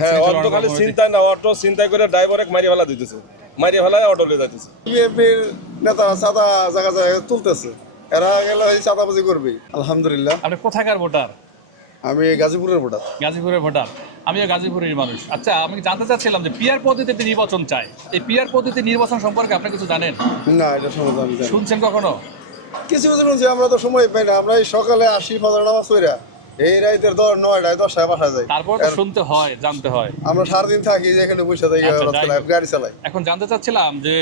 হ্যাঁ অটো খালি চিন্তা না অটো চিন্তাই করে ড্রাইভার মারি ফেলা দিতেছে। মারি ফেলায় অটো লিয়ে যাইতেছে। বিএনপির নেতারা চাঁদা জায়গা জায়গায় তুলতেছে। এরা গেলে এই চাঁদাবাজি করবে আলহামদুলিল্লাহ। আপনি কোথাকার ভোটার? আমি গাজীপুরের ভোটার। গাজীপুরের ভোটার। আমিও গাজীপুরের মানুষ। আচ্ছা আমি জানতে চাচ্ছিলাম যে পিয়ার পদ্ধতিতে নির্বাচন চাই। এই পিয়ার পদ্ধতি নির্বাচন সম্পর্কে আপনি কিছু জানেন? না এটা সমাধান আমি জানি শুনছেন কখনো? কিছু কিছু শুনছি আমরা তো সময় পাই না। আমরা এই সকালে আসি ফজর নামাজ পড়া। এই রাইতের দশ নয়টায় দশটায় বাসা যাই তারপর তো শুনতে হয় জানতে হয়। আমরা সারাদিন থাকি যেখানে বসে থাকি আচ্ছা। গাড়ি চালাই। এখন জানতে চাচ্ছিলাম যে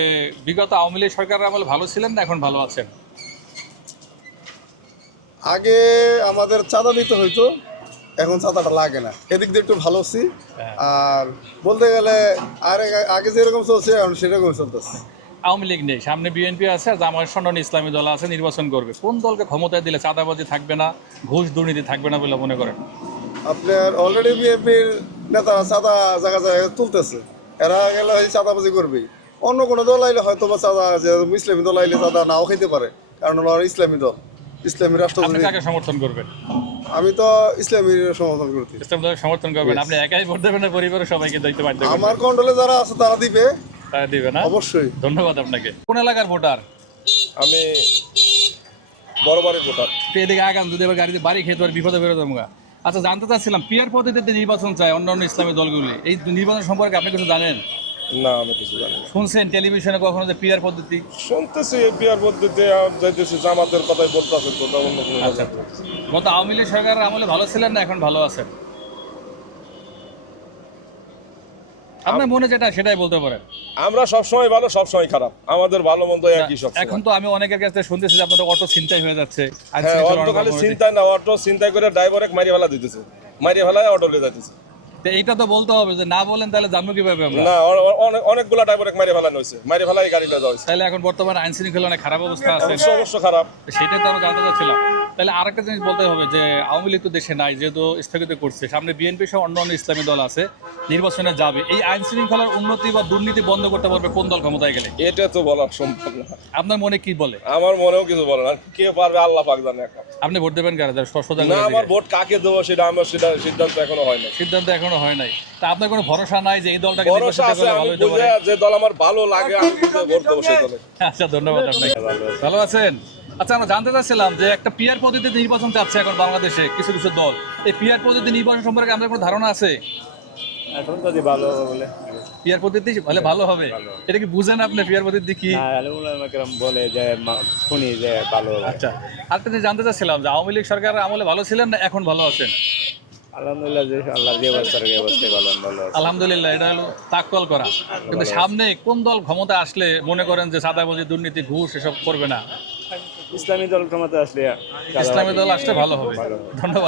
বিগত আওয়ামী লীগ সরকারের আমলে ভালো ছিলেন না এখন ভালো আছেন? আগে আমাদের চাঁদা দিতে হইতো এখন চাঁদাটা লাগে না। এদিক দিয়ে একটু ভালো আছি। হ্যাঁ। আর বলতে গেলে আর আগে যেরকম চলছে এখন সেরকম চলতেছে। আওয়ামী লীগ নেই। সামনে বিএনপি আছে আর জামায়াত সন্ন্যান ইসলামী দল আছে নির্বাচন করবে। কোন দলকে ক্ষমতায় দিলে চাঁদাবাজি থাকবে না ঘুষ দুর্নীতি থাকবে না বলে মনে করেন? আপনার অলরেডি বিএনপির নেতারা চাঁদা জায়গা জায়গায় তুলতেছে। এরা গেলে চাঁদাবাজি করবেই। অন্য কোনো দল আইলে হয়তো বা চাঁদা ইসলামী দল আইলে চাঁদা নাও খেতে পারে। কারণ ওরা ইসলামী দল। ইসলামী রাষ্ট্র কাকে সমর্থন করবেন? আমি তো ইসলামীর সমর্থন করতে ইসলাম সমর্থন করবেন। আপনি একাই ভোট দেবেন না পরিবারের সবাইকে বাধ্য করবেন? আমার কন্ট্রোলে যারা আছে তারা দিবে। তারা দিবে না? অবশ্যই। ধন্যবাদ আপনাকে। কোন এলাকার ভোটার? আমি ভোটার। এদিকে যদি এবার গাড়িতে বাড়ি খেতে পারে বিপদে বেরোতে আমরা আচ্ছা জানতে চাচ্ছিলাম পিয়ার পদ্ধতিতে নির্বাচন চায় ইসলামী দলগুলি। এই নির্বাচন সম্পর্কে আপনি কিছু জানেন? না আমি কিছু জানি না। শুনছেন টেলিভিশনে কখনো যে পিয়ার পদ্ধতি? শুনতেছি এই বিয়ার পদ্ধতিতে আর যাইতেছি জামাতের কথাই বলতেছে তো তা অন্য কোনো আচ্ছা। গত আওয়ামী লীগ সরকারের আমলে ভালো ছিলেন না এখন ভালো আছেন? আপনার মনে যেটা সেটাই বলতে পারেন। আমরা সবসময় ভালো সবসময় খারাপ। আমাদের ভালো মন্দ একই সব এখন তো আমি অনেকের কাছে শুনতেছি যে আপনাদের অটো চিন্তাই হয়ে যাচ্ছে হ্যাঁ অটো খালি কমিটি। চিন্তা না অটো চিন্তাই করে ড্রাইভার মারি ফেলা দিতেছে। মারি ফেলায় অটো লিয়ে যাইতেছে। তো এইটা তো বলতে হবে যে না বলেন তাহলে জানব কীভাবে আমরা? না অনেক অনেকগুলা ড্রাইভার মারি ফেলানো হয়েছে মারি ফেলাই গাড়ি লিয়ে যাওয়া তাহলে এখন বর্তমানে আইন শৃঙ্খলা অনেক খারাপ অবস্থা আছে। অবশ্য খারাপ। সেটাই তো আমরা জানতে চাচ্ছিলাম। তাহলে আরেকটা জিনিস বলতে হবে যে আওয়ামী লীগ তো দেশে নাই যেহেতু স্থগিত করছে। সামনে বিএনপি সহ অন্য অন্য ইসলামী দল আছে নির্বাচনে যাবে। এই আইন শৃঙ্খলার উন্নতি বা দুর্নীতি বন্ধ করতে পারবে কোন দল ক্ষমতায় গেলে? এটা তো বলা সম্ভব না। আপনার মনে কি বলে? আমার মনেও কিছু বলে না। কে পারবে আল্লাহ পাক জানে আপনি ভোট দেবেন কারা? যারা সোজা না আমার ভোট কাকে দেবো সেটা আমার সেটা সিদ্ধান্ত এখনও হয় না সিদ্ধান্ত এখনও হয় নাই। তা আপনার কোনো ভরসা নাই যে এই দলটাকে ভরসা আছে আমি বুঝে যে দল আমার ভালো লাগে আমি বুঝে ভোট দেবো সেই দলে। আচ্ছা ধন্যবাদ আপনাকে। ভালো আছেন? আচ্ছা আমরা জানতে চাচ্ছিলাম যে একটা পিয়ার পদ্ধতিতে নির্বাচন চাচ্ছে এখন বাংলাদেশে কিছু কিছু দল। এই পিয়ার পদ্ধতি নির্বাচন সম্পর্কে আমাদের কোনো ধারণা আছে? এখন যদি ভালো বলে। পিয়ার পদ্ধতি ভালো হবে। এটা কি বুঝেন আপনি পিয়ার পদ্ধতি কি? হ্যাঁ বলে যে শুনি যে ভালো আচ্ছা জিনিস জানতে চাচ্ছিলাম যে আওয়ামী লীগ সরকার আমলে ভালো ছিলেন না এখন ভালো আছেন? আলহামদুলিল্লাহ যে আল্লাহ যে অবস্থার এই অবস্থায় ভালো ভালো আলহামদুলিল্লাহ এটা হলো তাকল করা। কিন্তু সামনে কোন দল ক্ষমতা আসলে মনে করেন যে সাদাবাজি দুর্নীতি ঘুষ এসব করবে না? ইসলামী দল ক্ষমতা আসলে ইসলামী দল আসলে ভালো হবে। ধন্যবাদ।